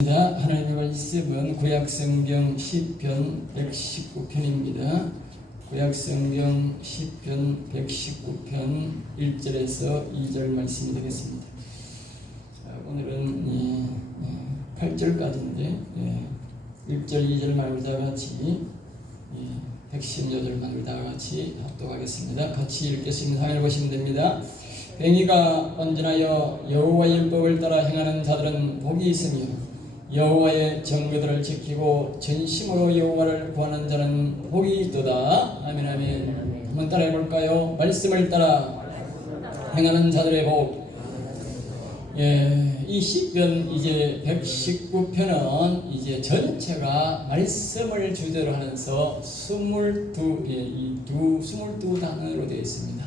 하나님의 말씀은 구약성경 시편 119편입니다. 구약성경 시편 119편 1절에서 2절 말씀이 되겠습니다. 오늘은 8절까지인데 1절, 2절 말고 다 같이 116절 말고 다 같이 합독하겠습니다. 같이 읽겠습니다. 화면을 보시면 됩니다. 행위가 언제나여 여호와의 율법을 따라 행하는 자들은 복이 있으며 여호와의 정죄들을 지키고 전심으로 여호와를 구하는 자는 복이 있도다. 아멘. 아멘. 한번 따라해 볼까요? 말씀을 따라 행하는 자들의 복. 이 시편 이제 119편은 이제 전체가 말씀을 주제로 하면서 22단어로 되어 있습니다.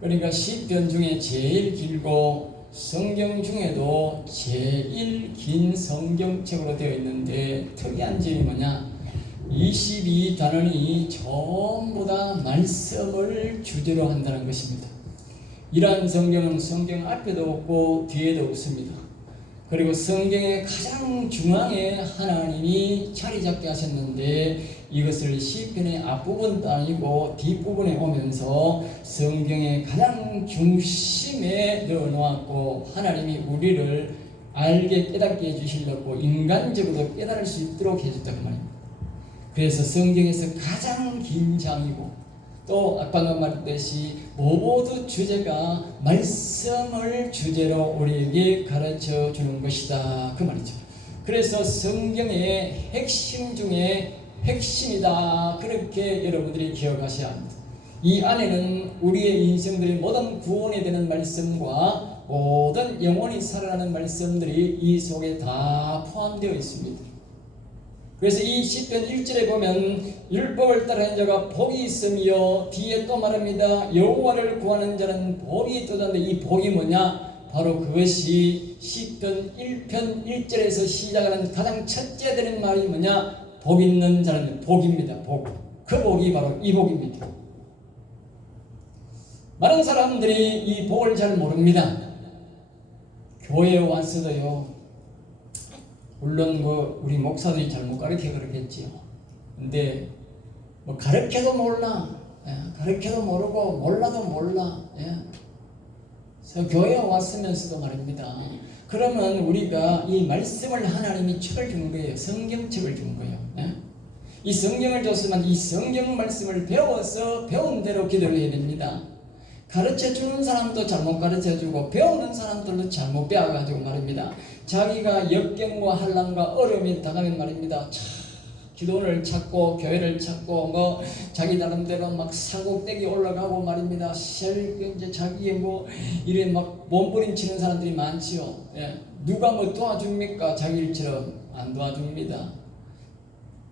그러니까 시편 중에 제일 길고 성경 중에도 제일 긴 성경책으로 되어 있는데 특이한 점이 뭐냐? 22단원이 전부 다 말씀을 주제로 한다는 것입니다. 이러한 성경은 성경 앞에도 없고 뒤에도 없습니다. 그리고 성경의 가장 중앙에 하나님이 자리 잡게 하셨는데 이것을 시편의 앞부분도 아니고 뒷부분에 오면서 성경의 가장 중심에 넣어놓았고 하나님이 우리를 알게 깨닫게 해주시려고 인간적으로 깨달을 수 있도록 해줬다고 말입니다. 그래서 성경에서 가장 긴 장이고 또 아까 말했듯이 모두 주제가 말씀을 주제로 우리에게 가르쳐 주는 것이다 그 말이죠. 그래서 성경의 핵심 중에 핵심이다 그렇게 여러분들이 기억하셔야 합니다. 이 안에는 우리의 인생들의 모든 구원이 되는 말씀과 모든 영원히 살아나는 말씀들이 이 속에 다 포함되어 있습니다. 그래서 이 시편 1절에 보면 율법을 따르는 자가 복이 있으며 뒤에 또 말합니다. 여호와를 구하는 자는 복이 있도다는데 이 복이 뭐냐? 바로 그것이 시편 1편 1절에서 시작하는 가장 첫째 되는 말이 뭐냐? 복 있는 자는 복입니다. 복. 그 복이 바로 이 복입니다. 많은 사람들이 이 복을 잘 모릅니다. 교회에 왔어도요. 물론 우리 목사들이 잘못 가르쳐 그러겠지요. 근데 가르쳐도 몰라. 가르쳐도 모르고 몰라도 몰라. 그래서 교회에 왔으면서도 말입니다. 그러면 우리가 이 말씀을 하나님이 책을 준 거예요. 성경책을 준 거예요. 이 성경을 줬으면 이 성경 말씀을 배워서 배운 대로 기도를 해야 됩니다. 가르쳐주는 사람도 잘못 가르쳐주고 배우는 사람들도 잘못 배워가지고 말입니다. 자기가 역경과 환난과 어려움이 다가면 말입니다. 기도를 찾고 교회를 찾고 자기 나름대로 막 사고떼기 올라가고 말입니다. 이제 자기의 이래 막 몸부림치는 사람들이 많지요. 누가 도와줍니까? 자기 일처럼 안 도와줍니다.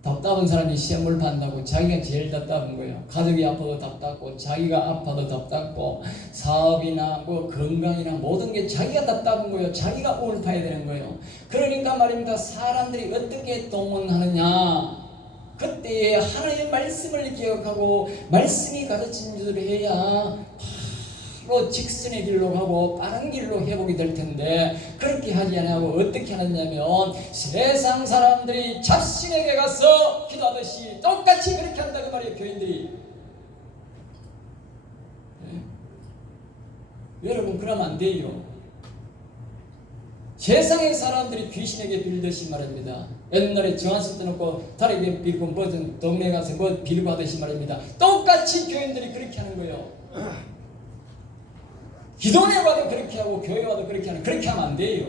답답한 사람이 시험을 받는다고 자기가 제일 답답한 거예요. 가족이 아파도 답답고 자기가 아파도 답답고 사업이나 건강이나 모든 게 자기가 답답한 거예요. 자기가 오를 파야 되는 거예요. 그러니까 말입니다. 사람들이 어떻게 동원하느냐? 그때에 하나님의 말씀을 기억하고 말씀이 가르친 대로 해야 바로 직선의 길로 가고 빠른 길로 회복이 될 텐데 그렇게 하지 않고 어떻게 하느냐면 세상 사람들이 잡신에게 가서 기도하듯이 똑같이 그렇게 한다고 말이에요. 교인들이. 여러분 그러면 안 돼요. 세상의 사람들이 귀신에게 빌듯이 말입니다. 옛날에 정한석 떠놓고 다리에 빌고 동네 가서 빌고 하듯이 말입니다. 똑같이 교인들이 그렇게 하는 거예요. 기도에 와도 그렇게 하고 교회 와도 그렇게 하는 그렇게 하면 안 돼요.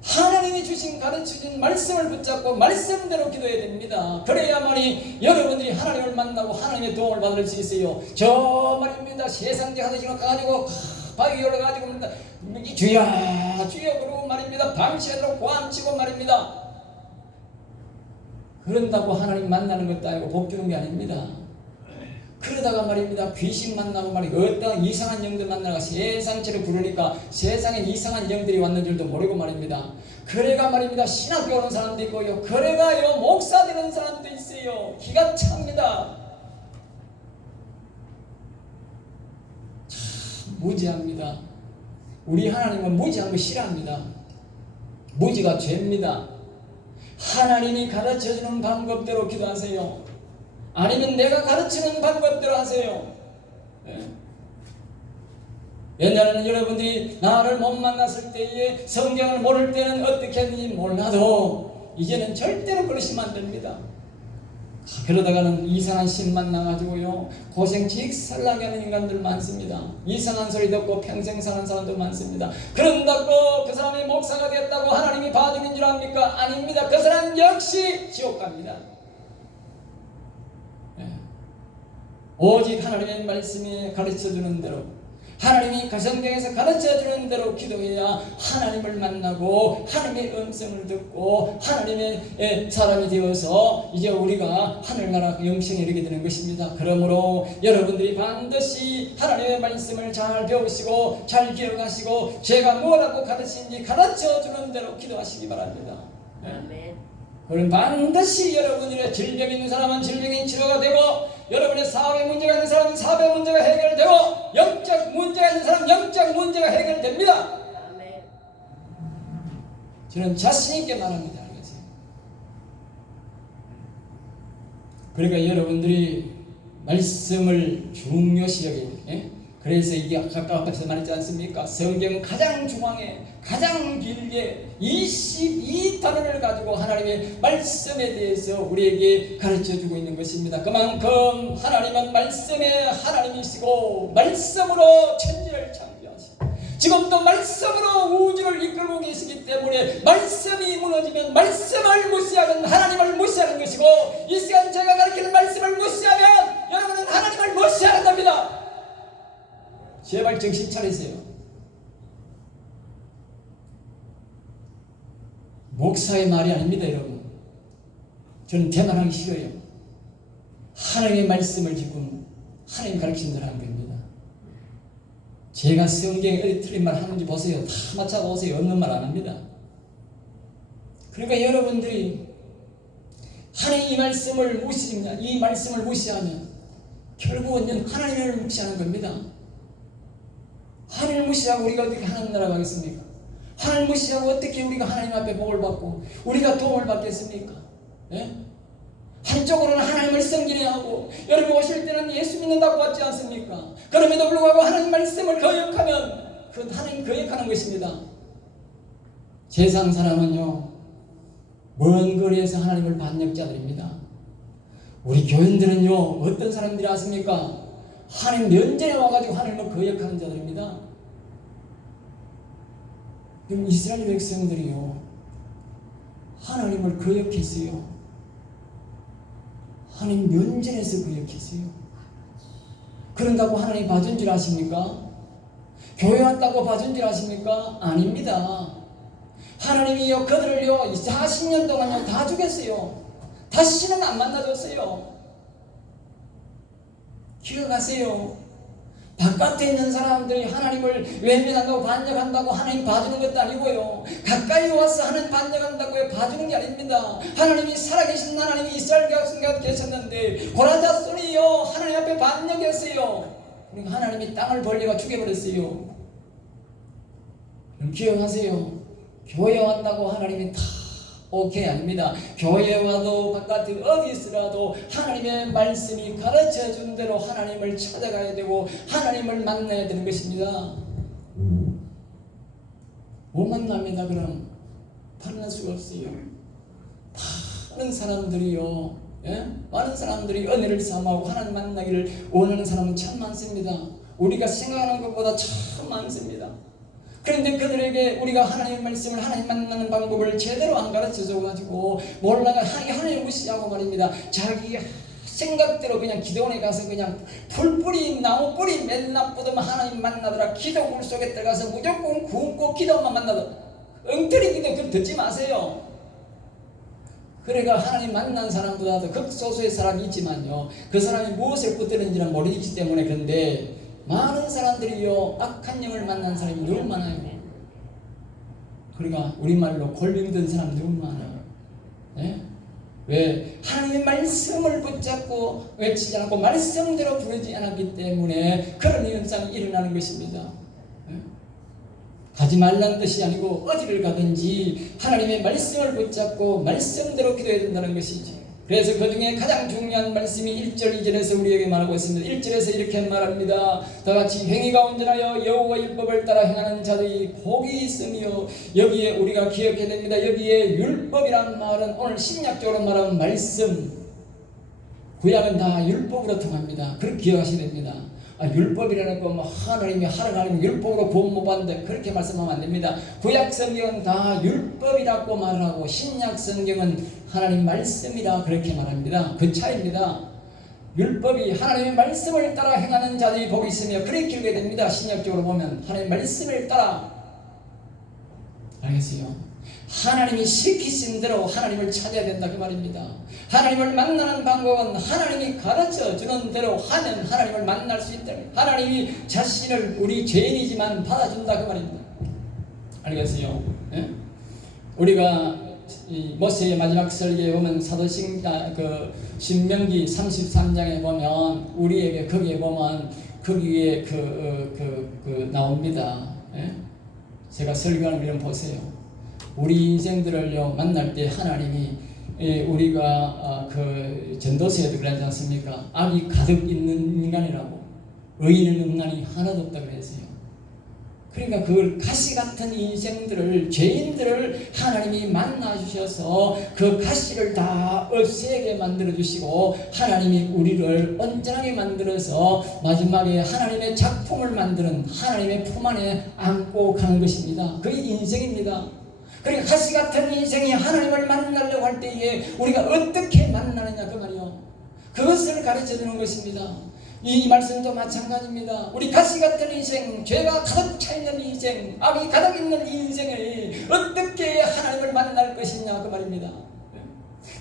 하나님이 가르쳐준 말씀을 붙잡고 말씀대로 기도해야 됩니다. 그래야만이 여러분들이 하나님을 만나고 하나님의 도움을 받을 수 있어요. 저 말입니다. 세상적 하듯이가 가지고 바위 올라가지고 주여 주여 그러고 말입니다. 밤새도록 고함치고 말입니다. 그런다고 하나님 만나는 것도 아니고 복 주는 게 아닙니다. 그러다가 말입니다. 귀신 만나고 어떤 이상한 영들 만나가 세상처럼 부르니까 세상에 이상한 영들이 왔는 줄도 모르고 말입니다. 그래가 말입니다. 신학교 오는 사람도 있고요. 그래가요 목사 되는 사람도 있어요. 기가 찹니다. 참 무지합니다. 우리 하나님은 무지한 거 싫어합니다. 무지가 죄입니다. 하나님이 가르쳐주는 방법대로 기도하세요. 아니면 내가 가르치는 방법대로 하세요. 옛날에는 여러분들이 나를 못 만났을 때에 성경을 모를 때는 어떻게 했는지 몰라도 이제는 절대로 그러시면 안 됩니다. 그러다가는 이상한 신만 나가지고요 고생 직살나게 하는 인간들 많습니다. 이상한 소리 듣고 평생 사는 사람도 많습니다. 그런다고 그 사람이 목사가 됐다고 하나님이 봐주는 줄 압니까? 아닙니다. 그 사람 역시 지옥 갑니다. 오직 하나님의 말씀이 가르쳐주는 대로, 하나님이 성경에서 가르쳐주는 대로 기도해야 하나님을 만나고 하나님의 음성을 듣고 하나님의 사람이 되어서 이제 우리가 하늘나라 영생에 이르게 되는 것입니다. 그러므로 여러분들이 반드시 하나님의 말씀을 잘 배우시고 잘 기억하시고 제가 뭐라고 가르치는지 가르쳐주는 대로 기도하시기 바랍니다. 그럼 반드시 여러분들의 질병이 있는 사람은 질병이 치료가 되고, 여러분의 사업에 문제가 있는 사람은 사업의 문제가 해결되고, 영적 문제가 있는 사람은 영적 문제가 해결됩니다. 저는 자신 있게 말합니다. 알겠어요? 그러니까 여러분들이 말씀을 중요시 여기고, 그래서 이게 아까 앞에서 말했지 않습니까? 성경 가장 중앙에 가장 길게 22단원을 가지고 하나님의 말씀에 대해서 우리에게 가르쳐주고 있는 것입니다. 그만큼 하나님은 말씀의 하나님이시고 말씀으로 천지를 창조하시고 지금도 말씀으로 우주를 이끌고 계시기 때문에 말씀이 무너지면 말씀을 무시하면 하나님을 무시하는 것이고, 이 시간 제가 가르치는 말씀을 무시하면 여러분은 하나님을 무시하는 겁니다. 제발 정신 차리세요. 목사의 말이 아닙니다, 여러분. 저는 대만하기 싫어요. 하나님의 말씀을 지금 하나님 가르치는 대로 하는 겁니다. 제가 성경에 어디 틀린 말 하는지 보세요. 다 맞춰보세요. 없는 말 안 합니다. 그러니까 여러분들이 하나님 이 말씀을 무시하면 결국은 하나님을 무시하는 겁니다. 하나님을 무시하고 우리가 어떻게 하나님 나라 가겠습니까? 하나님을 무시하고 어떻게 우리가 하나님 앞에 복을 받고 우리가 도움을 받겠습니까? 한쪽으로는 하나님을 섬기려고, 여러분 오실 때는 예수 믿는다고 왔지 않습니까? 그럼에도 불구하고 하나님 말씀을 거역하면 그 하나님 거역하는 것입니다. 세상 사람은요 먼 거리에서 하나님을 받는 자들입니다. 우리 교인들은요 어떤 사람들이 아십니까? 하나님 면전에 와가지고 하나님을 거역하는 자들입니다. 그럼 이스라엘 백성들이요 하나님을 거역했어요. 하나님 면전에서 거역했어요. 그런다고 하나님 봐준 줄 아십니까? 교회 왔다고 봐준 줄 아십니까? 아닙니다. 하나님이요 그들을요 40년 동안요 다 죽였어요. 다시는 안 만나줬어요. 기억하세요. 바깥에 있는 사람들이 하나님을 외면한다고 반역한다고 하나님 봐주는 것도 아니고요, 가까이 와서 하나님 반역한다고 봐주는 게 아닙니다. 하나님이 살아계신 하나님이 이스라엘 백성과 계셨는데 고라자손이요 하나님 앞에 반역했어요. 그러니까 하나님이 땅을 벌려가 죽여버렸어요. 그럼 기억하세요. 교회 왔다고 하나님이 다 오케이 아닙니다. 교회 와도 바깥에 어디 있으라도 하나님의 말씀이 가르쳐준 대로 하나님을 찾아가야 되고 하나님을 만나야 되는 것입니다. 못 만납니다. 그럼 만날 수가 없어요. 많은 사람들이요 많은 사람들이 은혜를 삼하고 하나님 만나기를 원하는 사람은 참 많습니다. 우리가 생각하는 것보다 참 많습니다. 그런데 그들에게 우리가 하나님의 말씀을 하나님 만나는 방법을 제대로 안 가르쳐줘가지고 몰라가 하나님을 무시하고 말입니다. 자기 생각대로 그냥 기도원에 가서 그냥 풀뿌리 나무뿌리 맨날 뻗으면 하나님 만나더라. 기도물 속에 들어가서 무조건 굶고 기도만 만나더라. 엉터리 기도 그럼 듣지 마세요. 그러니까 하나님 만난 사람보다도 극소수의 사람이 있지만요 그 사람이 무엇을 붙드는지는 모르기 때문에. 그런데 많은 사람들이요 악한 영을 만난 사람이 너무 많아요. 그러니까 우리말로 골병 든 사람 너무 많아요. 왜? 하나님의 말씀을 붙잡고 외치지 않고 말씀대로 부르지 않았기 때문에 그런 현상이 일어나는 것입니다. 가지 말라는 뜻이 아니고 어디를 가든지 하나님의 말씀을 붙잡고 말씀대로 기도해야 된다는 것이지. 그래서 그 중에 가장 중요한 말씀이 1절 2절에서 우리에게 말하고 있습니다. 1절에서 이렇게 말합니다. 다같이 행위가 온전하여 여호와 율법을 따라 행하는 자들이 복이 있으며, 여기에 우리가 기억해야 됩니다. 여기에 율법이란 말은 오늘 신약적으로 말하는 말씀, 구약은 다 율법으로 통합니다. 그렇게 기억하셔야 됩니다. 율법이라는 거 하나님이 하라고 율법으로 구원 못 받는데 그렇게 말씀하면 안 됩니다. 구약 성경은 다 율법이라고 말하고 신약 성경은 하나님 말씀이라 그렇게 말합니다. 그 차이입니다. 율법이 하나님의 말씀을 따라 행하는 자들이 복이 있으며, 그렇게 기록이 됩니다. 신약적으로 보면 하나님의 말씀을 따라. 알겠어요? 하나님이 시키신 대로 하나님을 찾아야 된다 그 말입니다. 하나님을 만나는 방법은 하나님이 가르쳐 주는 대로 하면 하나님을 만날 수 있다. 하나님이 자신을 우리 죄인이지만 받아준다 그 말입니다. 알겠어요? 예? 우리가 이 모세의 마지막 설계에 보면 신명기 33장에 보면 우리에게 거기에 보면 거기에 나옵니다. 예? 제가 설교하는 이름 보세요. 우리 인생들을요 만날 때 하나님이 우리가 전도서에도 그러지 않습니까? 악이 가득 있는 인간이라고, 의인은 음란이 하나도 없다 그랬어요. 그러니까 그걸 가시 같은 인생들을, 죄인들을 하나님이 만나 주셔서 그 가시를 다 없애게 만들어 주시고, 하나님이 우리를 온전하게 만들어서 마지막에 하나님의 작품을 만드는 하나님의 품 안에 안고 가는 것입니다. 그게 인생입니다. 그러니까 가시 같은 인생이 하나님을 만나려고 할 때에 우리가 어떻게 만나느냐 그 말이요. 그것을 가르쳐 주는 것입니다. 이 말씀도 마찬가지입니다. 우리 가시 같은 인생, 죄가 가득 차 있는 인생, 악이 가득 있는 인생을 어떻게 하나님을 만날 것이냐 그 말입니다.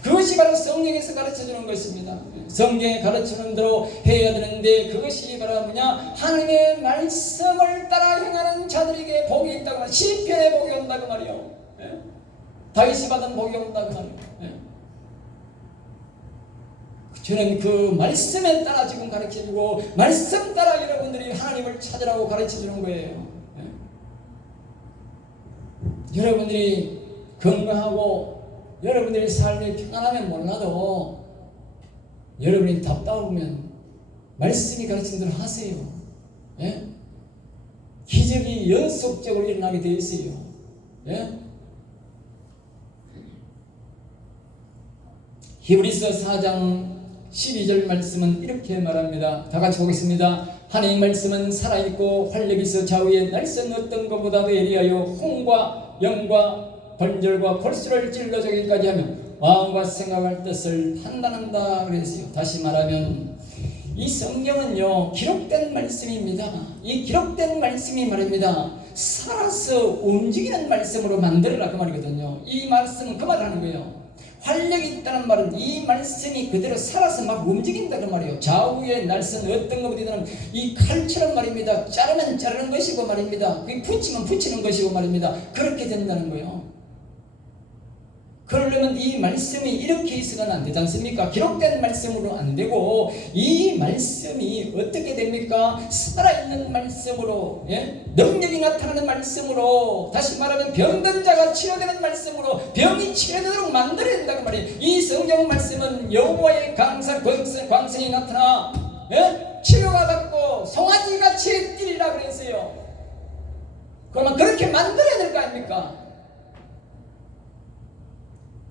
그것이 바로 성경에서 가르쳐 주는 것입니다. 성경에 가르치는 대로 해야 되는데, 그것이 바로 뭐냐? 하나님의 말씀을 따라 행하는 자들에게 복이 있다고 말이에요. 시편에 복이 온다고 말이요. 다윗이 받은 복이 온다고 말이요. 저는 그 말씀에 따라 지금 가르쳐주고, 말씀 따라 여러분들이 하나님을 찾으라고 가르쳐주는 거예요. 여러분들이 건강하고 여러분들의 삶이 평안하면 몰라도, 여러분이 답답하면 말씀이 가르친 대로 하세요. 기적이 연속적으로 일어나게 되어 있어요. 히브리서 4장 12절 말씀은 이렇게 말합니다. 다 같이 보겠습니다. 하나님 말씀은 살아있고 활력이 있어 좌우에 날선 어떤 것보다도 예리하여 홍과 영과 번절과 골수를 찔러 저기까지 하며 마음과 생각할 뜻을 판단한다 그랬어요. 다시 말하면 이 성경은요 기록된 말씀입니다. 이 기록된 말씀이 말입니다. 살아서 움직이는 말씀으로 만들어라 그 말이거든요. 이 말씀은 그 말을 하는 거예요. 활력이 있다는 말은 이 말씀이 그대로 살아서 막 움직인다 그 말이에요. 좌우에 날선 어떤 것보다는 이 칼처럼 말입니다. 자르면 자르는 것이고 말입니다. 붙이면 붙이는 것이고 말입니다. 그렇게 된다는 거예요. 그러려면 이 말씀이 이렇게 있어서는 안 되지 않습니까? 기록된 말씀으로 안 되고, 이 말씀이 어떻게 됩니까? 살아있는 말씀으로, 능력이 나타나는 말씀으로, 다시 말하면 병든 자가 치료되는 말씀으로, 병이 치료되도록 만들어야 된다고 말이에요. 이 성경 말씀은 여호와의 광선이 나타나 치료가 받고 송아지같이 뛰리라 그랬어요. 그러면 그렇게 만들어야 될 거 아닙니까?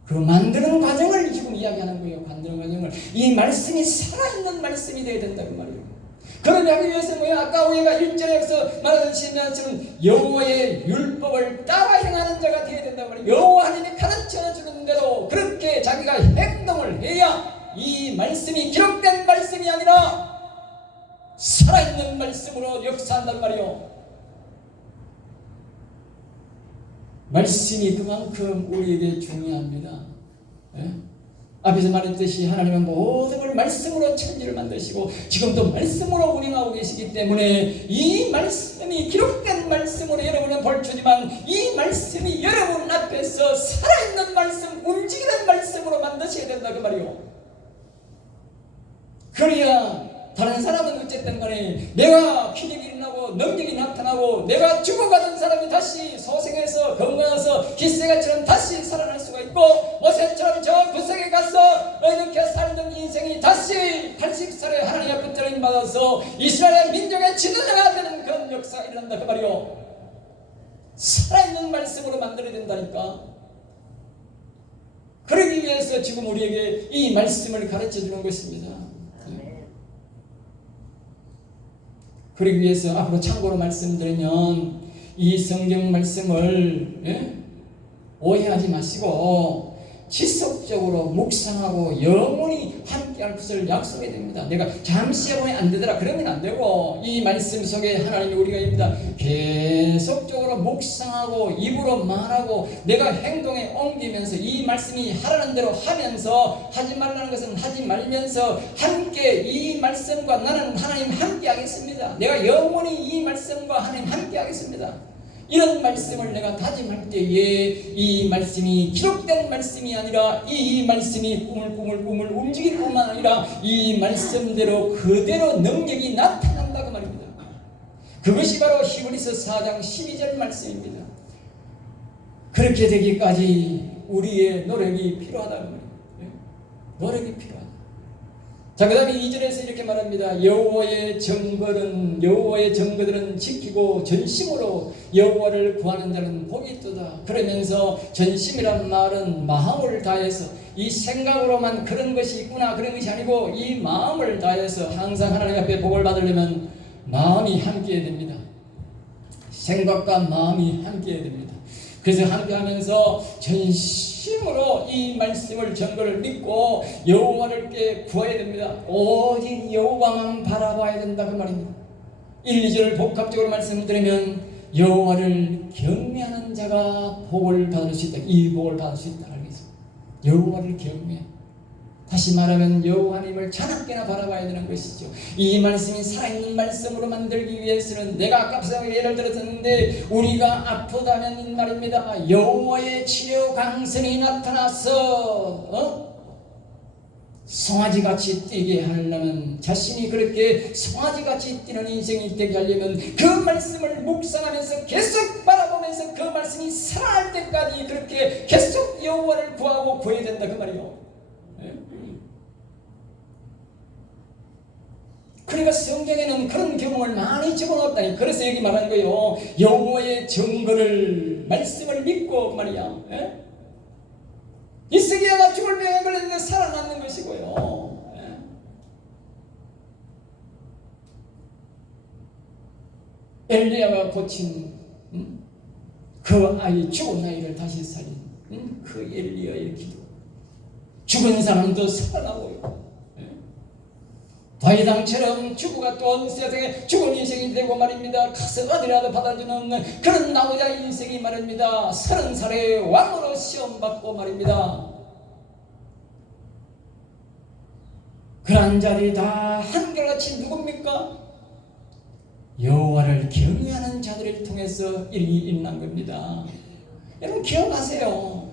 그 만드는 과정을 지금 이야기하는 거예요. 만드는 과정을. 이 말씀이 살아있는 말씀이 되어야 된다는 말이에요. 그러기 위해서 뭐야? 아까 우리가 1절에서 말하듯이 여호와의 율법을 따라 행하는 자가 되어야 된다는 말이에요. 여호와 하나님이 가르쳐 주는 대로 그렇게 자기가 행동을 해야 이 말씀이 기록된 말씀이 아니라 살아있는 말씀으로 역사한단 말이에요. 말씀이 그만큼 우리에게 중요합니다. 앞에서 말했듯이 하나님은 모든 걸 말씀으로 천지를 만드시고 지금도 말씀으로 운행하고 계시기 때문에 이 말씀이 기록된 말씀으로 여러분은 볼주지만 이 말씀이 여러분 앞에서 살아있는 말씀, 움직이는 말씀으로 만드셔야 된다 그 말이요. 그래야 다른 사람은 어쨌든 간에 내가 기적이 일어나고 능력이 나타나고 내가 죽어가던 사람이 다시 소생해서 건강해서 기세가처럼 다시 살아날 수가 있고 모세처럼 저 구석에 가서 이렇게 살던 인생이 다시 80살에 하나님 앞에 들림 받아서 이스라엘 민족의 지도자가 되는 그런 역사가 일어난다 그 말이요. 살아있는 말씀으로 만들어야 된다니까. 그러기 위해서 지금 우리에게 이 말씀을 가르쳐 주는 것입니다. 그러기 위해서 앞으로 참고로 말씀드리면 이 성경 말씀을 오해하지 마시고 지속적으로 묵상하고 영원히 함께할 것을 약속해야 됩니다. 내가 잠시 해보면 안 되더라 그러면 안 되고 이 말씀 속에 하나님이 우리가 입니다. 계속적으로 묵상하고 입으로 말하고 내가 행동에 옮기면서 이 말씀이 하라는 대로 하면서 하지 말라는 것은 하지 말면서 함께 이 말씀과 나는 하나님 함께 하겠습니다. 내가 영원히 이 말씀과 하나님 함께 하겠습니다. 이런 말씀을 내가 다짐할 때에 이 말씀이 기록된 말씀이 아니라 이 말씀이 꿈을 움직일 뿐만 아니라 이 말씀대로 그대로 능력이 나타난다 그 말입니다. 그것이 바로 히브리서 4장 12절 말씀입니다. 그렇게 되기까지 우리의 노력이 필요하다는 말입니다. 노력이 필요하다. 자, 그 다음에 2절에서 이렇게 말합니다. 여호와의 정거들은 지키고 전심으로 여호와를 구하는 자는 복이 있도다. 그러면서 전심이란 말은 마음을 다해서 이 생각으로만 그런 것이 있구나 그런 것이 아니고 이 마음을 다해서 항상 하나님 앞에 복을 받으려면 마음이 함께해야 됩니다. 생각과 마음이 함께해야 됩니다. 그래서 함께하면서 전심으로 이 말씀을 전거를 믿고 여호와를 구해야 됩니다. 오직 여호와만 바라봐야 된다 그 말입니다. 1, 2절을 복합적으로 말씀드리면 여호와를 경외하는 자가 복을 받을 수 있다. 이 복을 받을 수 있다 알겠습니다. 여호와를 경외. 다시 말하면 여호와님을 자나깨나 바라봐야 되는 것이죠. 이 말씀이 살아있는 말씀으로 만들기 위해서는 내가 아까 예를 들었는데 우리가 아프다면 말입니다. 여호와의 치료 강선이 나타나서 송아지같이 뛰게 하려면 자신이 그렇게 송아지같이 뛰는 인생이 되게 하려면 그 말씀을 묵상하면서 계속 바라보면서 그 말씀이 살아날 때까지 그렇게 계속 여호와를 구하고 구해야 된다 그 말이요. 그러니까 성경에는 그런 경험을 많이 적어놨다니. 그래서 여기 말하는 거예요. 여호와의 증거를 말씀을 믿고 말이야. 히스기야가 죽을 병에 걸렸는데 살아남는 것이고요. 엘리야가 고친 그 아이 죽은 아이를 다시 살린 그 엘리야의 기도. 죽은 사람도 살아나고요. 다윗왕처럼 주부가 또 세상에 죽은 인생이 되고 말입니다. 가서 어디라도 받아주는 그런 나오자 인생이 말입니다. 30살에 왕으로 시험받고 말입니다. 그런 자들이 다 한결같이 누굽니까? 여호와를 경외하는 자들을 통해서 일이 일어난 겁니다. 여러분 기억하세요.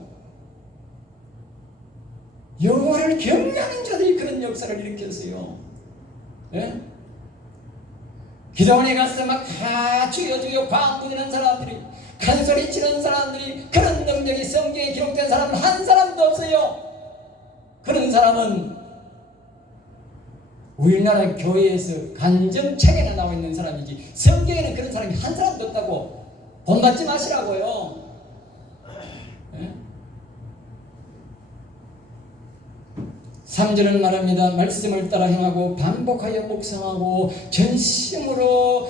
여호와를 경외하는 자들이 그런 역사를 일으켰어요. 기도원에 가서 막 주여 광 부리는 사람들이 큰소리 치는 사람들이 그런 능력이 성경에 기록된 사람은 한 사람도 없어요. 그런 사람은 우리나라 교회에서 간증책에나 나와 있는 사람이지 성경에는 그런 사람이 한 사람도 없다고 본받지 마시라고요. 3절은 말합니다. 말씀을 따라 행하고 반복하여 묵상하고 전심으로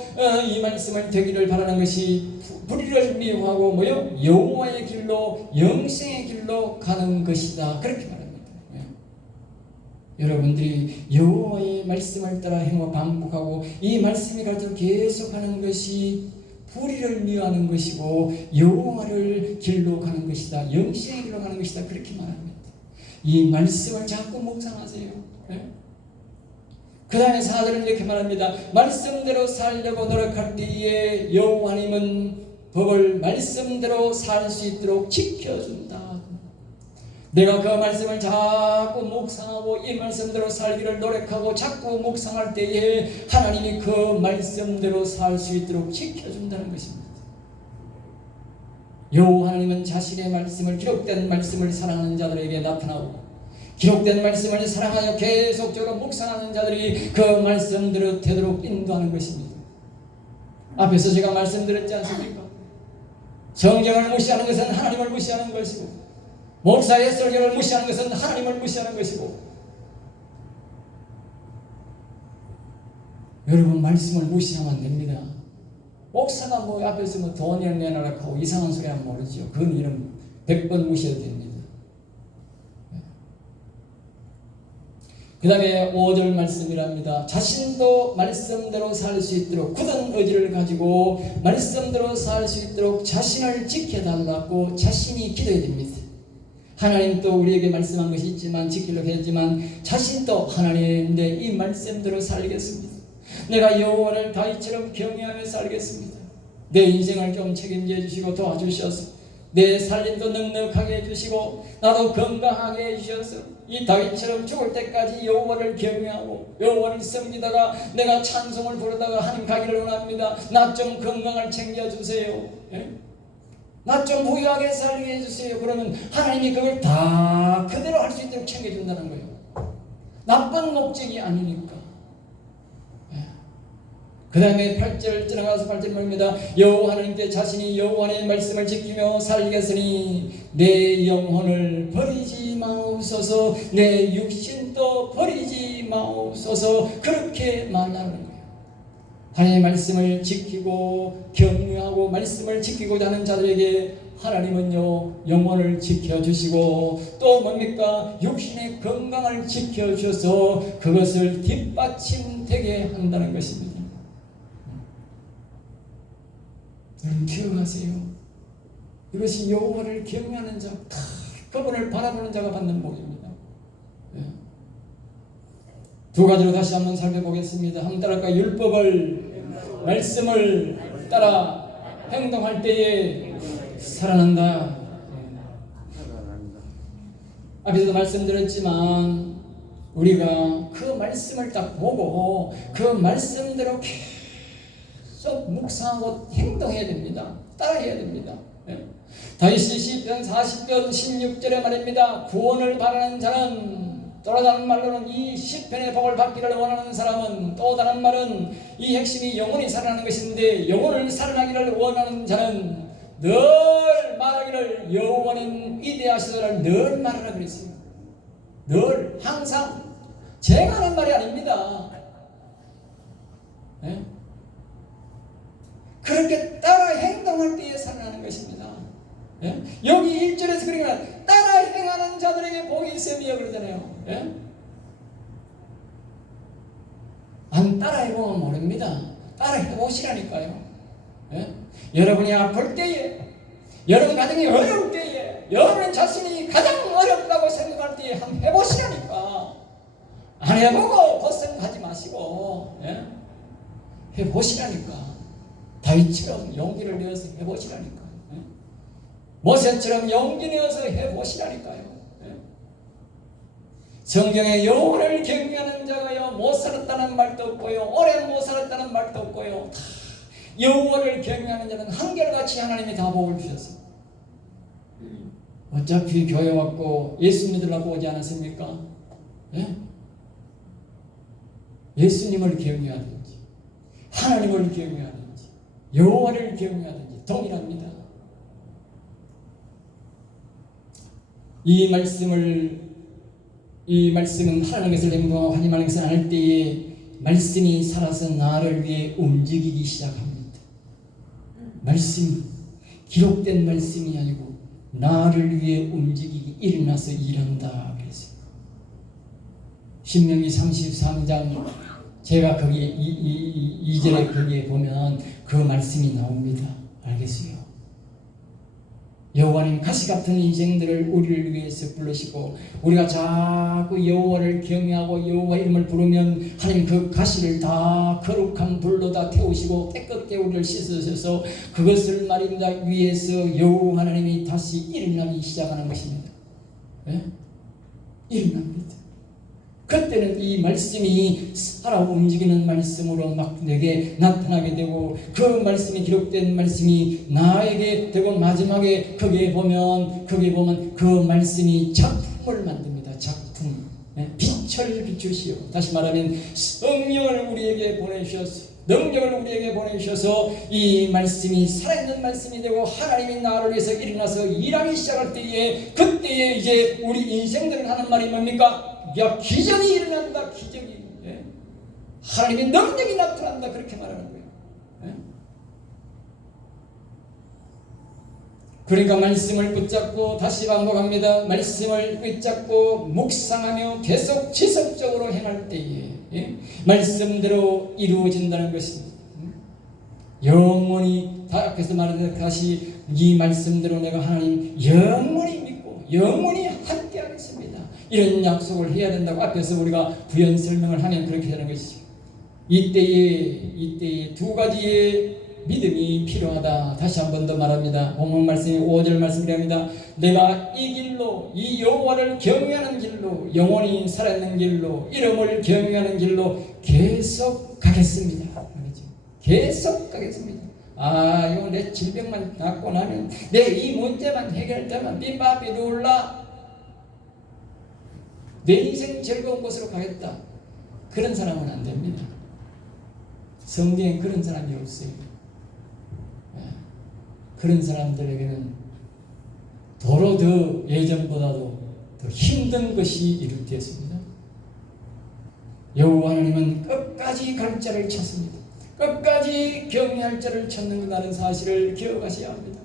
이 말씀을 되기를 바라는 것이 불의를 미워하고 뭐요? 여호와의 길로 영생의 길로 가는 것이다. 그렇게 말합니다. 여러분들이 여호와의 말씀을 따라 행하고 반복하고 이 말씀이 가르쳐 계속하는 것이 불의를 미워하는 것이고 여호와를 길로 가는 것이다. 영생의 길로 가는 것이다. 그렇게 말합니다. 이 말씀을 자꾸 묵상하세요. 그 다음에 4절은 이렇게 말합니다. 말씀대로 살려고 노력할 때에 여호와님은 법을 말씀대로 살 수 있도록 지켜준다. 내가 그 말씀을 자꾸 묵상하고 이 말씀대로 살기를 노력하고 자꾸 묵상할 때에 하나님이 그 말씀대로 살 수 있도록 지켜준다는 것입니다. 여호와 하나님은 자신의 말씀을, 기록된 말씀을 사랑하는 자들에게 나타나고, 기록된 말씀을 사랑하여 계속적으로 묵상하는 자들이 그 말씀대로 되도록 인도하는 것입니다. 앞에서 제가 말씀드렸지 않습니까? 성경을 무시하는 것은 하나님을 무시하는 것이고, 목사의 설교를 무시하는 것은 하나님을 무시하는 것이고, 여러분 말씀을 무시하면 안 됩니다. 목사가 뭐 앞에서 뭐 돈을 내놔라 하고 이상한 소리 하면 모르죠. 그건 이름 100번 무시해도 됩니다. 그 다음에 5절 말씀이랍니다. 자신도 말씀대로 살 수 있도록 굳은 의지를 가지고 말씀대로 살 수 있도록 자신을 지켜달라고 자신이 기도해야 됩니다. 하나님도 우리에게 말씀한 것이 있지만, 지키려고 했지만 자신도 하나님 내 이 말씀대로 살겠습니다. 내가 여호와를 다윗처럼 경외하며 살겠습니다. 내 인생을 좀 책임져 주시고 도와주셔서 내 살림도 넉넉하게 해주시고 나도 건강하게 해주셔서 이 다윗처럼 죽을 때까지 여호와를 경외하고 여호와를 섬기다가 내가 찬송을 부르다가 하나님 가기를 원합니다. 나 좀 건강을 챙겨주세요. 나 좀 부유하게 살게 해주세요. 그러면 하나님이 그걸 다 그대로 할 수 있도록 챙겨준다는 거예요. 나쁜 목적이 아니니까. 그 다음에 8절 지나가서 8절 말입니다. 여호와 하나님께 자신이 여호와의 말씀을 지키며 살겠으니 내 영혼을 버리지 마옵소서, 내 육신도 버리지 마옵소서, 그렇게 말하는 거예요. 하나님의 말씀을 지키고 경외하고 말씀을 지키고자 하는 자들에게 하나님은요 영혼을 지켜주시고 또 뭡니까? 육신의 건강을 지켜주셔서 그것을 뒷받침되게 한다는 것입니다. 여러분 기억하세요. 이것이 여호와를 경외하는 자, 그분을 바라보는 자가 받는 복입니다. 두 가지로 다시 한번 살펴보겠습니다. 한번 따라할까요? 율법을, 말씀을 따라 행동할 때에 살아난다. 앞에서도 말씀드렸지만 우리가 그 말씀을 딱 보고 그 말씀대로 계속 묵상하고 행동해야 됩니다. 따라해야 됩니다. 다윗이 시편 40편 16절에 말입니다. 구원을 바라는 자는, 또 다른 말로는 이 시편의 복을 받기를 원하는 사람은, 또 다른 말은 이 핵심이 영혼이 살아나는 것인데, 영혼을 살아나기를 원하는 자는 늘 말하기를 여호와는 위대하시더라 늘 말하라 그랬어요. 늘, 항상. 제가 하는 말이 아닙니다. 네? 그렇게 따라 행동할 때에 살아나는 것입니다. 예? 여기 1절에서 그러니까 따라 행하는 자들에게 복이 있으며 그러잖아요. 예? 안 따라 해보면 모릅니다. 따라 해보시라니까요. 예? 여러분이 아플 때에, 여러분 가정이 어려울 때에, 여러분 자신이 가장 어렵다고 생각할 때에 한번 해보시라니까. 안 해보고 고생하지 마시고 해보시라니까. 다윗처럼 용기를 내어서 해보시라니까. 모세처럼 용기 내어서 해보시라니까요. 성경에 여호와를 경외하는 자가요 못 살았다는 말도 없고요, 오래 못 살았다는 말도 없고요, 다 여호와를 경외하는 자는 한결같이 하나님이 다 복을 주셨어요. 어차피 교회 왔고 예수 믿으려고 오지 않았습니까? 예수님을 경외하든지 하나님을 경외하든지 여호와를 경외하든지 동일합니다. 이 말씀은 하나님 것을 행동하고 하나님 것을 안 할 때에 말씀이 살아서 나를 위해 움직이기 시작합니다. 말씀, 기록된 말씀이 아니고 나를 위해 움직이기, 일어나서 일한다 그랬어요. 신명기 33장 제가 거기에 2절에 거기에 보면 그 말씀이 나옵니다. 알겠어요? 여호와는 가시 같은 인생들을 우리를 위해서 부르시고 우리가 자꾸 여호와를 경외하고 여호와 이름을 부르면 하나님 그 가시를 다 거룩한 불로 다 태우시고 깨끗게 우리를 씻으셔서 그것을 말입니다 위에서 여호와 하나님이 다시 일어나기 시작하는 것입니다. 예? 일어납니다. 그때는 이 말씀이 살아 움직이는 말씀으로 막 내게 나타나게 되고, 그 말씀이 기록된 말씀이 나에게 되고, 마지막에 거기에 보면 그 말씀이 작품을 만듭니다. 작품. 빛을 비추시오. 다시 말하면 성령을 우리에게 보내주셔서, 능력을 우리에게 보내주셔서 이 말씀이 살아있는 말씀이 되고, 하나님이 나를 위해서 일어나서 일하기 시작할 때에, 그때에 이제 우리 인생들은 하는 말이 뭡니까? 야, 기적이 일어난다. 기적이. 예? 하나님의 능력이 나타난다. 그렇게 말하는 거예요. 예? 그러니까 말씀을 붙잡고, 다시 반복합니다. 말씀을 붙잡고 묵상하며 계속 지속적으로 행할 때에, 예? 말씀대로 이루어진다는 것입니다. 영원히, 앞에서 말한 다시 이 말씀대로 내가 하나님 영원히 믿고 영원히 함께 하겠습니다. 이런 약속을 해야 된다고 앞에서 우리가 부연 설명을 하면 그렇게 되는 것이죠. 이때에 두 가지의 믿음이 필요하다. 다시 한 번 더 말합니다. 본문 말씀이 5절 말씀이랍니다. 내가 이 길로, 이 여호와를 경외하는 길로, 영원히 살아있는 길로, 이름을 경외하는 길로 계속 가겠습니다. 계속 가겠습니다. 이거 내 질병만 낫고 나면, 내 이 문제만 해결되면 삐빠삐둘라 내 인생 즐거운 곳으로 가겠다. 그런 사람은 안 됩니다. 성경에 그런 사람이 없어요. 그런 사람들에게는 도로 더 예전보다도 더 힘든 것이 이루어졌습니다. 여호와 하나님은 끝까지 갈 자를 찾습니다. 끝까지 경외할 자를 찾는다는 사실을 기억하셔야 합니다.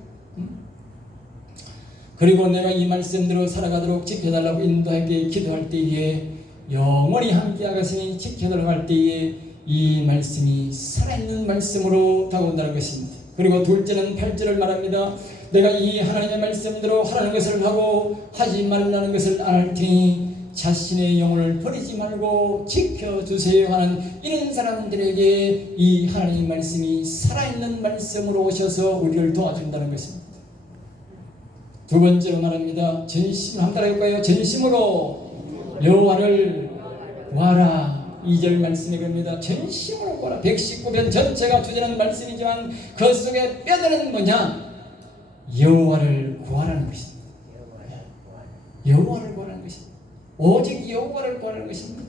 그리고 내가 이 말씀대로 살아가도록 지켜달라고 인도하게 기도할 때에, 영원히 함께하겠으니 지켜달라고 때에 이 말씀이 살아있는 말씀으로 다가온다는 것입니다. 그리고 둘째는 8절을 말합니다. 내가 이 하나님의 말씀대로 하라는 것을 하고 하지 말라는 것을 안 할 테니 자신의 영혼을 버리지 말고 지켜주세요 하는 이런 사람들에게 이 하나님의 말씀이 살아있는 말씀으로 오셔서 우리를 도와준다는 것입니다. 두 번째로 말합니다. 전심으로 한번 따라해볼까요? 전심으로 여호와를 구하라. 2절 말씀이 그럽니다. 전심으로 구하라. 119편 전체가 주제는 말씀이지만 그 속에 뼈대는 뭐냐? 여호와를 구하라는 것입니다. 여호와를 구하라는 것입니다. 오직 여호와를 구하는 것입니다.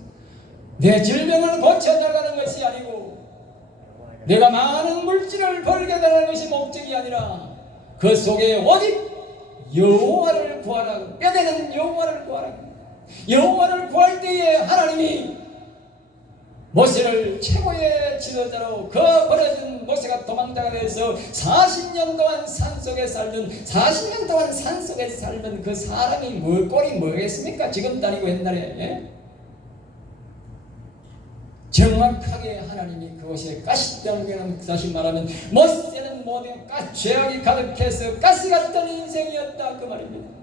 내 질병을 고쳐달라는 것이 아니고, 내가 많은 물질을 벌게 달라는 것이 목적이 아니라, 그 속에 오직 여호와를 구하라. 뼈대는 여호와를 구하라. 여호와를 구할 때에 하나님이 모세를 최고의 지도자로, 그 버려진 모세가 도망자가 돼서 40년 동안 산속에 살던 그 사람이 꼴이 뭐겠습니까? 지금도 아니고 옛날에. 예? 정확하게 하나님이 그곳에 가시덤기는, 다시 말하면 모세는 모든 죄악이 가득해서 가시 같던 인생이었다 그 말입니다.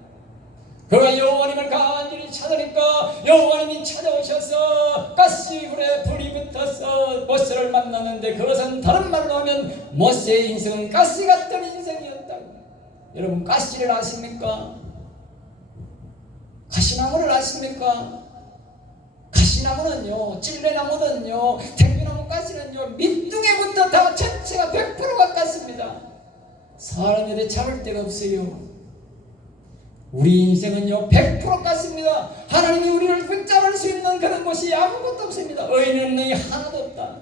그가 여호와님을 간절히 찾으니까 여호와님이 찾아오셔서 가시불에 불이 붙어서 모세를 만났는데, 그것은 다른 말로 하면 모세의 인생은 가시 같던 인생이었다. 여러분, 가시를 아십니까? 가시나무를 아십니까? 가시나무는요, 찔레나무는요, 택배나무 가시는요, 밑둥에부터 다 전체가 100%가 같습니다. 사람에 대해 잡을 데가 없어요. 우리 인생은요 100% 같습니다. 하나님이 우리를 붙잡을 수 있는 그런 곳이 아무것도 없습니다. 의인은 능히 하나도 없다.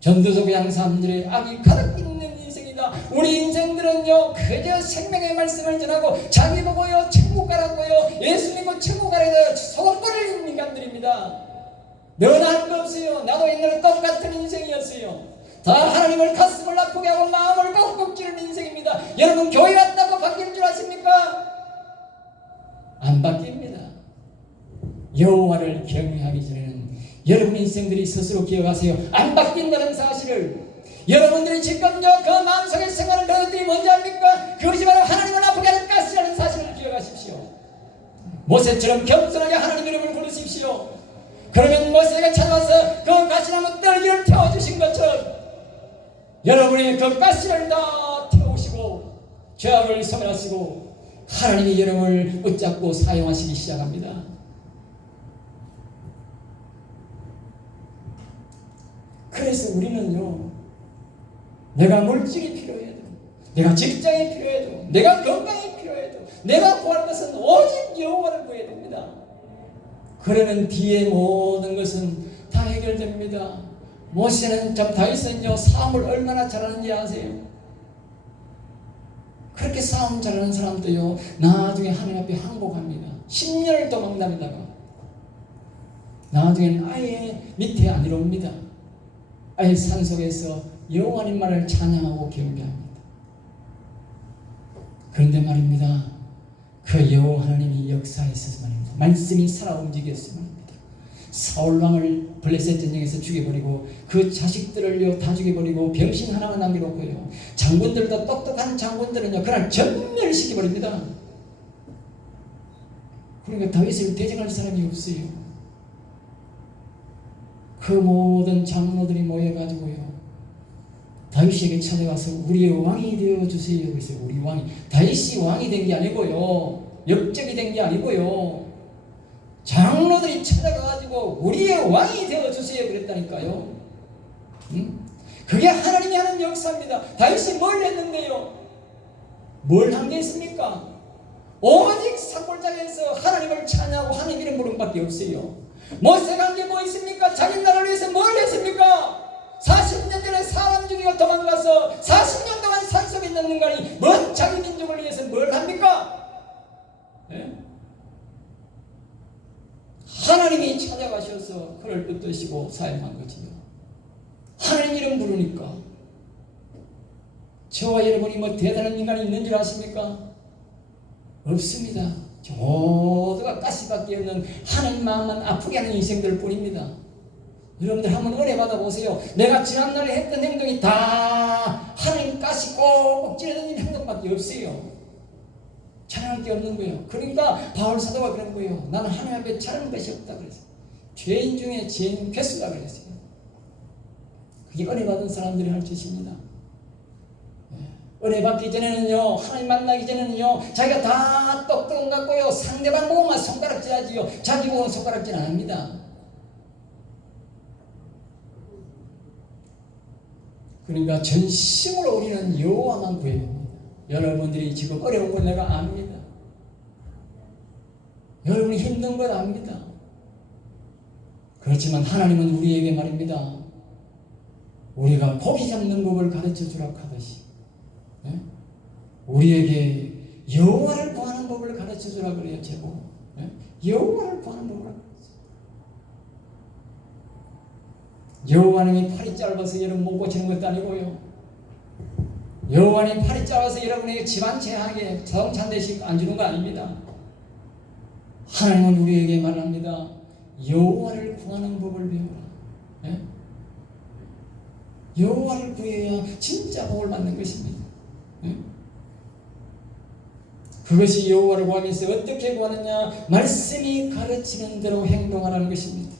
전도서 양사람들의 악이 가득 있는 인생이다. 우리 인생들은요 그저 생명의 말씀을 전하고 자기 보고요 천국 가라고요, 예수 믿고 천국 가라고 소금 뿌리는 인간들입니다. 너나 할 거 없어요. 나도 옛날에 똑같은 인생이었어요. 다 하나님을 가슴을 아프게 하고 마음을 꼭꼭 찌르는 인생입니다. 여러분, 교회 왔다고 바뀔 줄 아십니까? 안 바뀝니다. 여호와를 경외하기 전에는 여러분 인생들이 스스로 기억하세요. 안 바뀐다는 사실을. 여러분들이 지금요 그 마음속에 생각하는 그것들이 뭔지 압니까? 그것이 바로 하나님을 아프게 하는 가시라는 사실을 기억하십시오. 모세처럼 겸손하게 하나님 이름을 부르십시오. 그러면 모세가 찾아와서 그 가시나무 떨기를 태워주신 것처럼 여러분이 그 가시를 다 태우시고 죄악을 소멸하시고 하나님이 여러분을 붙잡고 사용하시기 시작합니다. 그래서 우리는요, 내가 물질이 필요해도, 내가 직장이 필요해도, 내가 건강이 필요해도, 내가 구할 것은 오직 여호와를 구해야 됩니다. 그러는 뒤에 모든 것은 다 해결됩니다. 모세는 참 다윗은요, 싸움을 얼마나 잘하는지 아세요? 그렇게 싸움 잘하는 사람도요, 나중에 하나님 앞에 항복합니다. 10년을 도망다니다가 나중에는 아예 밑에 안 이룹니다. 아예 산속에서 여호와님만을 찬양하고 경배합니다. 그런데 말입니다, 그 여호와 하나님이 역사했어서 말입니다. 말씀이 살아 움직였어 말입니다. 사울왕을 블레셋 전쟁에서 죽여버리고 그 자식들을요 다 죽여버리고 병신 하나만 남겨놓고요, 장군들도 똑똑한 장군들은요 그날 전멸시켜버립니다. 그러니까 다윗을 대적할 사람이 없어요. 그 모든 장로들이 모여가지고요 다윗에게 찾아가서 우리의 왕이 되어주세요. 그래서 우리 왕이, 다윗이 왕이 된 게 아니고요, 역적이 된 게 아니고요, 장로들이 찾아가가지고 우리의 왕이 되어주세요 그랬다니까요. 그게 하나님이 하는 역사입니다. 다윗이 뭘 했는데요? 뭘 한 게 있습니까? 오직 산골짜기에서 하나님을 찬양하고 하나님 이름 부른 밖에 없어요. 모세가 한 게 뭐 있습니까? 자기 나라를 위해서 뭘 했습니까? 40년 전에 사람 죽이고 도망가서 40년 동안 산속에 있는 인간이 뭔 자기 민족을 위해서 뭘 합니까? 네? 하나님이 찾아가셔서 그를 붙드시고 사용한 거지요. 하나님 이름 부르니까. 저와 여러분이 뭐 대단한 인간이 있는 줄 아십니까? 없습니다. 모두가 가시밖에 없는 하나님 마음만 아프게 하는 인생들 뿐입니다. 여러분들 한번 은혜 받아보세요. 내가 지난날에 했던 행동이 다 하나님 가시 꼭꼭 찌르는 행동밖에 없어요. 찬양할 게 없는 거예요. 그러니까 바울 사도가 그런 거예요. 나는 하나님 앞에 잘한 것이 없다 그랬어요. 죄인 중에 죄인 괴수다 그랬어요. 그게 은혜 받은 사람들이 할 짓입니다. 은혜 받기 전에는요, 하나님 만나기 전에는요, 자기가 다 똑똑한 것 같고요, 상대방 보고만 손가락질 하지요, 자기 보고는 손가락질 안 합니다. 그러니까 전심으로 우리는 여호와만 구해야 합니다. 여러분들이 지금 어려운 걸 내가 압니다. 여러분이 힘든 걸 압니다. 그렇지만 하나님은 우리에게 말입니다, 우리가 고기 잡는 법을 가르쳐 주라 하듯이 우리에게 여호와를 구하는 법을 가르쳐 주라 그래요. 제보 여호와를 구하는 법을 가르쳐. 여호와님이 팔이 짧아서 여러분 못 고치는 것도 아니고요, 여호와님 팔이 짧아서 여러분에게 집안 제하게 자동차 한 대씩 안 주는 거 아닙니다. 하나님은 우리에게 말합니다. 여호와를 구하는 법을 배우라. 여호와를 구해야 진짜 복을 받는 것입니다. 그것이 여호와를 구하면서 어떻게 구하느냐? 말씀이 가르치는 대로 행동하라는 것입니다.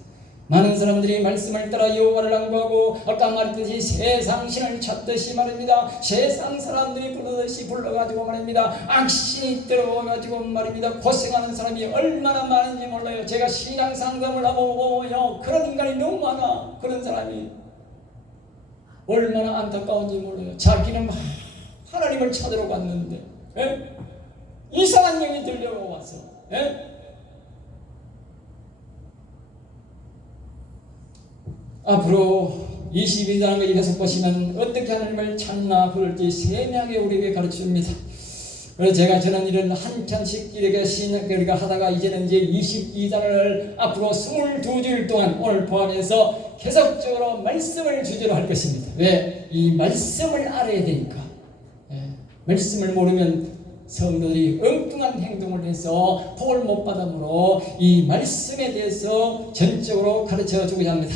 많은 사람들이 말씀을 따라 여호와를 안 구하고 아까 말했듯이 세상 신을 찾듯이 말입니다. 세상 사람들이 부르듯이 불러가지고 말입니다, 악신이 들어와가지고 말입니다, 고생하는 사람이 얼마나 많은지 몰라요. 제가 신앙 상담을 하고요, 그런 인간이 너무 많아. 그런 사람이 얼마나 안타까운지 몰라요. 자기는 막 하나님을 찾으러 갔는데 이상한 영이 들려고 와서 앞으로 22장을 계속 보시면 어떻게 하나님을 찾나 그럴지 세명이 우리에게 가르쳐줍니다. 그래서 저는 이런 한참씩 이렇게 신학교를 하다가 이제는 이제 22장을 앞으로 22주일 동안 오늘 포함해서 계속적으로 말씀을 주제로 할 것입니다. 왜? 이 말씀을 알아야 되니까. 말씀을 모르면 성도들이 엉뚱한 행동을 해서 복을 못 받으므로 이 말씀에 대해서 전적으로 가르쳐 주고자 합니다.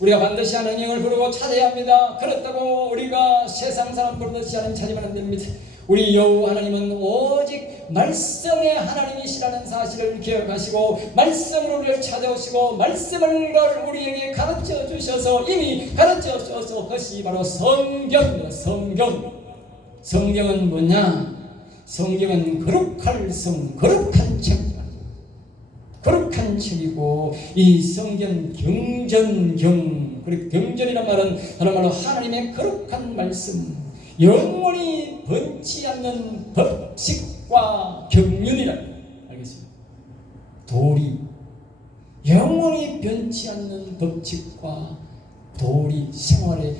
우리가 반드시 하나님 영을 부르고 찾아야 합니다. 그렇다고 우리가 세상 사람 부르듯이 하나님 찾으면 안 됩니다. 우리 여호와 하나님은 오직 말씀의 하나님이시라는 사실을 기억하시고 말씀으로 우리를 찾아오시고 말씀을 우리에게 가르쳐 주셔서 이미 가르쳐 주셔서 그것이 바로 성경은 뭐냐? 성경은 거룩한 거룩한 책, 거룩한 책이고, 이 성경 그리고 경전이란 말은 다른 말로 하나님의 거룩한 말씀, 영원히 변치 않는 법칙과 경륜이라 알겠습니다. 도리, 영원히 변치 않는 법칙과 도리, 생활의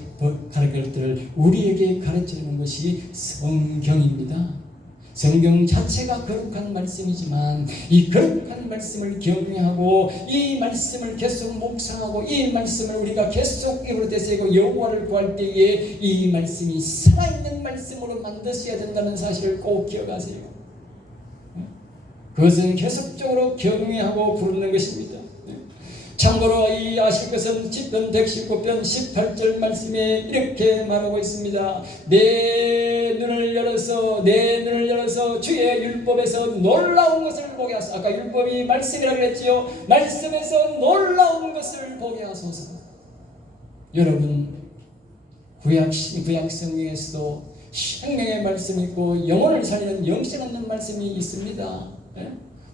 가르침들을 우리에게 가르치는 것이 성경입니다. 성경 자체가 거룩한 말씀이지만 이 거룩한 말씀을 경외하고 이 말씀을 계속 묵상하고 이 말씀을 우리가 계속 입으로 되새기고 여호와를 구할 때에 이 말씀이 살아있는 말씀으로 만드셔야 된다는 사실을 꼭 기억하세요. 그것은 계속적으로 경외하고 부르는 것입니다. 참고로 이 아실 것은 시편 119편 18절 말씀에 이렇게 말하고 있습니다. 내 눈을 열어서 주의 율법에서 놀라운 것을 보게 하소서. 아까 율법이 말씀이라고 그랬지요. 말씀에서 놀라운 것을 보게 하소서. 여러분, 구약 성경에서도 생명의 말씀이 있고 영혼을 살리는 영생 없는 말씀이 있습니다.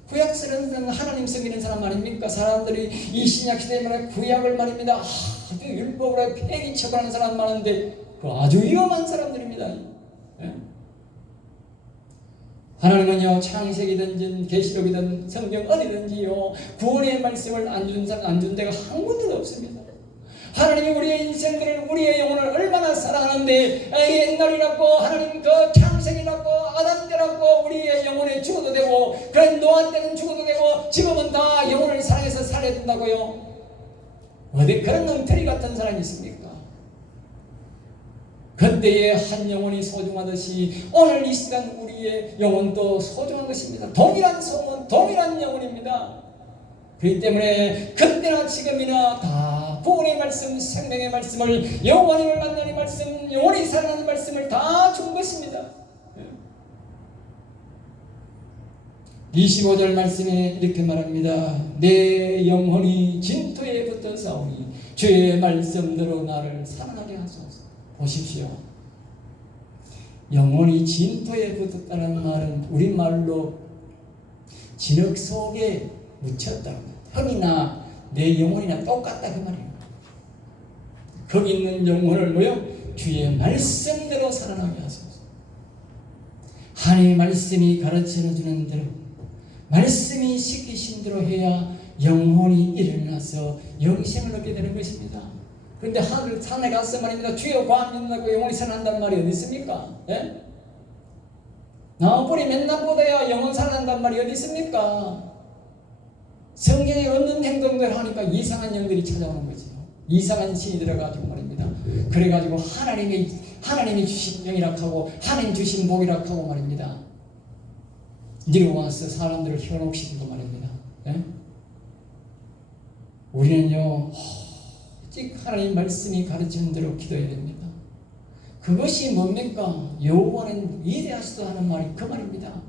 구약서는 하나님 섬기는 사람 아닙니까? 사람들이 이 신약시대에 말해 구약을 말입니다. 아주 율법으로 폐기 처벌하는 사람 많은데 그 아주 위험한 사람들입니다. 하나님은요, 창세기든 계시록이든 성경 어디든지요, 구원의 말씀을 안 준 데가 한 군데도 없습니다. 하나님이 우리의 인생들을, 우리의 영혼을 얼마나 사랑하는데, 옛날이라고 하나님 그 창세기라고 아담 때라고 우리의 영혼에 죽어도 되고, 그런 노아 때는 죽어도 되고, 지금은 다 영혼을 사랑해서 살아야 된다고요. 어디 그런 엉터리 같은 사람이 있습니까? 그때의 한 영혼이 소중하듯이 오늘 이 시간 우리의 영혼도 소중한 것입니다. 동일한 소원, 동일한 영혼입니다. 그렇기 때문에 그때나 지금이나 다 구원의 말씀, 생명의 말씀을, 여호와님을 만나는 말씀, 영원히 살아나는 말씀을 다 준 것입니다. 25절 말씀에 이렇게 말합니다. 내 영혼이 진토에 붙어 싸우니 주의 말씀대로 나를 살아나게 하소서. 보십시오. 영혼이 진토에 붙었다는 말은 우리말로 진흙 속에 묻혔다는 거예요. 흙이나 내 영혼이나 똑같다 그 말이에요. 거기 있는 영혼을 뭐요? 주의 말씀대로 살아나게 하소서. 하나님의 말씀이 가르쳐주는 대로, 말씀이 시키신 대로 해야 영혼이 일어나서 영생을 얻게 되는 것입니다. 그런데 산에 가서 말입니다. 주여 구하면 믿는다고 영혼이 살아난다는 말이 어디 있습니까? 예? 나무뿌리 맨날 보다야 영혼 살아난다는 말이 어디 있습니까? 성경에 없는 행동들 하니까 이상한 영들이 찾아오는 거죠. 이상한 신이 들어가지고 말입니다. 그래가지고 하나님이 주신 영이라고 하고 하나님 주신 복이라고 하고 말입니다. 이리로 와서 사람들을 현혹시키고 말입니다. 네? 우리는요, 오직 하나님 말씀이 가르치는 대로 기도해야 됩니다. 그것이 뭡니까? 여호와는 위대하시다 하는 말이 그 말입니다.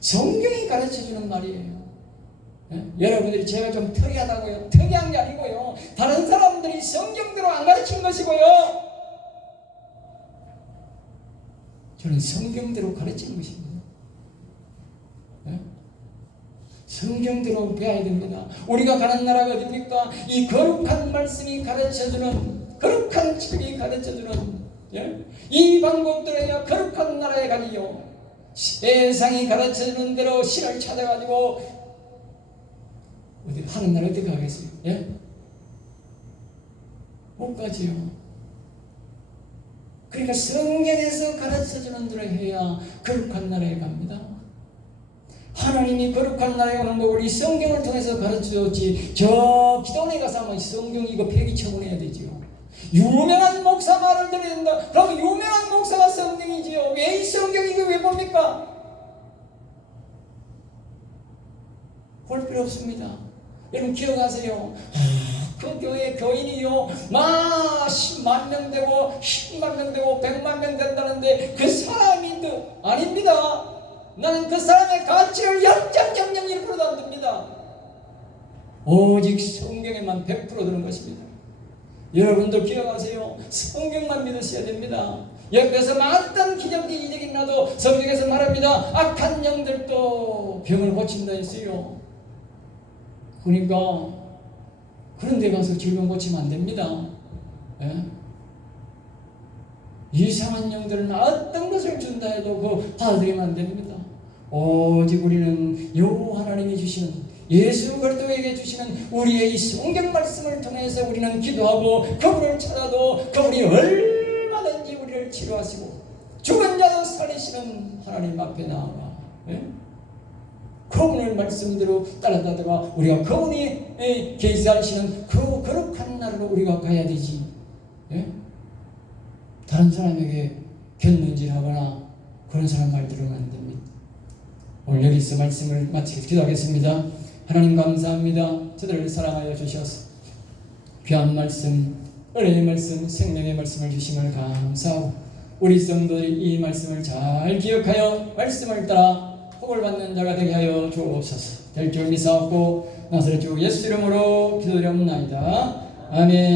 성경이 가르쳐주는 말이에요. 여러분들이 제가 좀 특이하다고요? 특이한 게 아니고요, 다른 사람들이 성경대로 안 가르친 것이고요, 저는 성경대로 가르치는 것입니다. 성경대로 배워야 됩니다. 우리가 가는 나라가 어디입니까? 이 거룩한 말씀이 가르쳐주는, 거룩한 책이 가르쳐주는 이 방법들에야 거룩한 나라에 가니요, 세상이 가르쳐주는 대로 신을 찾아가지고 어디 하는 날 어디 가겠어요? 예? 못 가지요. 그러니까 성경에서 가르쳐주는 대로 해야 거룩한 나라에 갑니다. 하나님이 거룩한 나라에 오는 법을 이 성경을 통해서 가르쳐줬지, 저 기도원에 가서 한번 성경 이거 폐기 처분해야 되지요. 유명한 목사 말을 들어야 된다. 그럼 유명한 목사가 성경이지요. 왜 이 성경 이거 왜 봅니까? 볼 필요 없습니다. 여러분 기억하세요. 그 교회 교인이요, 10만 명 되고 10만 명 되고 100만 명 된다는데 그 사람이 아닙니다. 나는 그 사람의 가치를 0.001%도 안 듭니다. 오직 성경에만 100% 드는 것입니다. 여러분도 기억하세요. 성경만 믿으셔야 됩니다. 옆에서 어떤 기적이 이적이 나도 성경에서 말합니다. 악한 영들도 병을 고친다 했어요. 그러니까 그런 데 가서 질병 고치면 안 됩니다. 예? 이상한 영들은 어떤 것을 준다 해도 그거 받아들이면 안 됩니다. 오직 우리는 요 하나님이 주시는 예수 그리스도에게 주시는 우리의 이 성경 말씀을 통해서 우리는 기도하고 그분을 찾아도 그분이 얼마든지 우리를 치료하시고 죽은 자도 살리시는 하나님 앞에 나아가 그분의 말씀대로 따라가다가 우리가 그분이 계시하시는 그 거룩한 날로 우리가 가야 되지. 다른 사람에게 견눈질하거나 그런 사람 말 들으면 안 됩니다. 오늘 여기서 말씀을 마치겠습니다. 기도하겠습니다. 하나님 감사합니다. 저들을 사랑하여 주셔서 귀한 말씀, 은혜의 말씀, 생명의 말씀을 주심을 감사하고 우리 성도들이 이 말씀을 잘 기억하여 말씀을 따라 복을 받는 자가 되게 하여 주옵소서. 될 줄 믿사옵고 나사렛 주 예수 이름으로 기도드리옵나이다. 아멘.